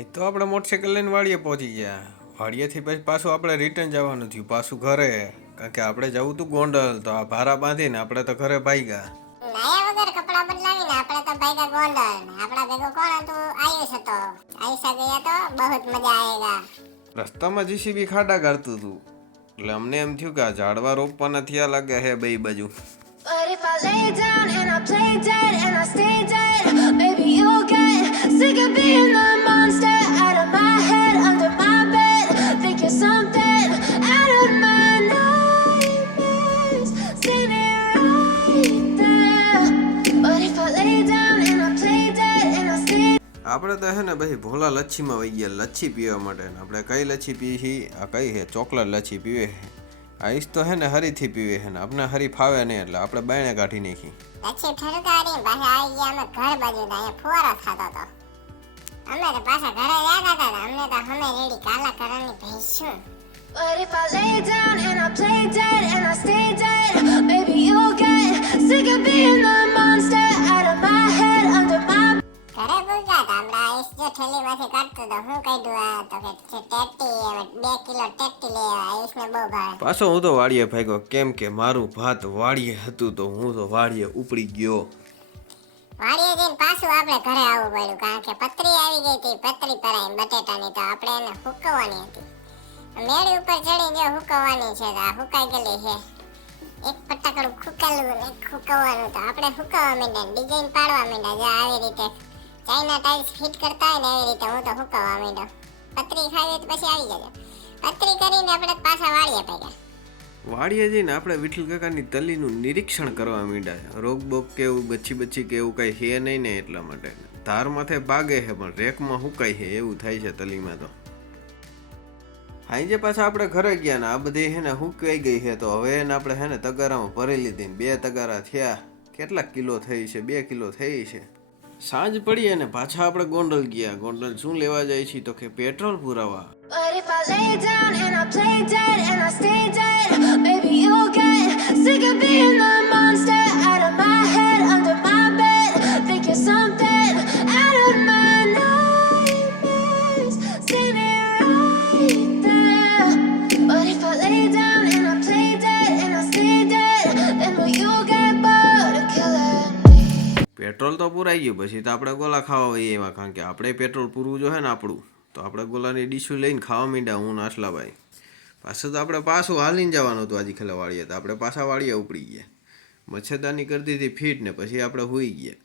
એ તો આપણે મોટરસાઇકલ લઈને વાડીએ પહોંચી ગયા. વાડીએથી પછી પાછું આપણે રિટર્ન જવાનું થયું પાછું ઘરે, કારણ કે આપણે જવું હતું ગોંડલ. તો આ ભારા બાંધીને આપણે તો ઘરે ભાગ્યા. નાયા વગર કપડા બદલાવીને આપણે તો ભાગ્યા ગોંડલ. આપણા ભેગો કોણ હતું? આયુષ હતો. આયુષા ગયા તો બહુત મજા આયેગા. રસ્તામાં જીસીબી ખાડા કાઢતું હતું એટલે અમને એમ થયું કે આ ઝાડવા રોપવાના થયા લાગે હે બે બાજુ. But if I lay down and I play dead and I stay dead, maybe you'll get sick of being the monster out of my head, under my bed. Think you're something out of my nightmares, standing right there. But if I lay down and I play dead and I stay. આપણે તો હે ને ભાઈ ભોલા લચ્છીમાં વહી ગયા લચ્છી પીવા માટે. આપણે કઈ લચ્છી પીવી છીએ? આ કઈ હે? ચોકલેટ લચ્છી પીવે હે. આઈસ તો હે ને હરીથી પીવે હે ને આપણે હરી ફાવે નહીં એટલે આપણે બાયણે કાઢી નાખી. પછી ઠરકારી પાછા આવી ગયા અમે ઘર બાજુ. અહીંયા ફુવારો થતો હતો. અમે તો પાછા ઘરે જતા હતા. અમને તો અમે રેડી કાલા કલરની ભેંસું. But if I lay down and I play dead and I stay dead, maybe you'll get sick of being the monster out of my head, under my. ઘરે પૂછ્યા હતા હમણાં આયુષ જો થેલીમાંથી કાઢતો તો હું કાઢ્યું આ તો કે ટેટી 2 કિલો ટેટી લઈ આવ્યા. આયુષને બહુ ભાવે. પાછો હું તો વાડીએ ભાગ્યો કેમ કે મારું ભાત વાડીએ હતું તો હું તો વાડીએ ઉપડી ગયો. વાડીએ જઈને પાછું આપણે ઘરે આવવું પડ્યું કારણ કે પતરી આવી ગઈ હતી. પતરી પરાઈ બટેટાની તો આપણે એને હુકવવાની હતી. મેળી ઉપર ચડી જો હુકવવાની છે તો આ હુકાઈ ગયેલી છે. એક પટાકડું હુકાયેલું ને એક હુકવવાનું તો આપણે હુકવવા માંડ્યા ડિઝાઇન પાડવા માંડ્યા. જો આવી રીતે ચાઇના ટાઇલ્સ ફિટ કરતા હોય ને એવી રીતે હું તો હુકવવા માંડ્યો. પતરી ખાવી તો પછી આવી જજો. પતરી કરીને આપણે પાછા વાડીએ ભાગ્યા. વાડીએ જઈને આપણે વિઠ્ઠલ કાકાની તલીનું નિરીક્ષણ કરવા માંડ્યા. રોગ બોગ કે એવું બચ્છી કે એવું કાંઈ છે નહીં ને એટલા માટે. ધાર માથે ભાગે છે પણ રેકમાં હુકાય છે એવું થાય છે તલીમાં તો. હાંજે પાછા આપણે ઘરે ગયા ને આ બધી હે ને હુકાઈ ગઈ છે તો હવે એને આપણે હે ને તગારામાં ભરી લીધી ને 2 તગારા થયા. કેટલા કિલો થઈ છે? 2 કિલો થઈ છે. સાંજ પડી અને પાછા આપણે ગોંડલ ગયા. ગોંડલ શું લેવા જાય છે તો કે પેટ્રોલ પુરાવા. But if I lay down and I play dead and I stay dead, maybe you'll get sick of being the monster out of my head, under my bed. Think you're something out of my nightmares, standing right there. But if I lay down and I play dead and I stay dead, then will you get bored of killing me? Petrol તો પુરાઈ ગયું પછી તો આપણે ગોલા ખાવા હોઈએ એમાં કારણ કે આપણે પેટ્રોલ પૂરવું જોઈએ ને આપણું. તો આપણે ગોલાની ડીશું લઈને ખાવા માંડ્યા હું નાસલાભાઈ. પાછું તો આપણે પાછું હાલીને જવાનું હતું આજે ખેલા વાળીએ તો આપણે પાછા વાળીએ ઉપડી ગયા. મચ્છરદાની કરી દીધી ફીટ ને પછી આપણે સૂઈ ગયા.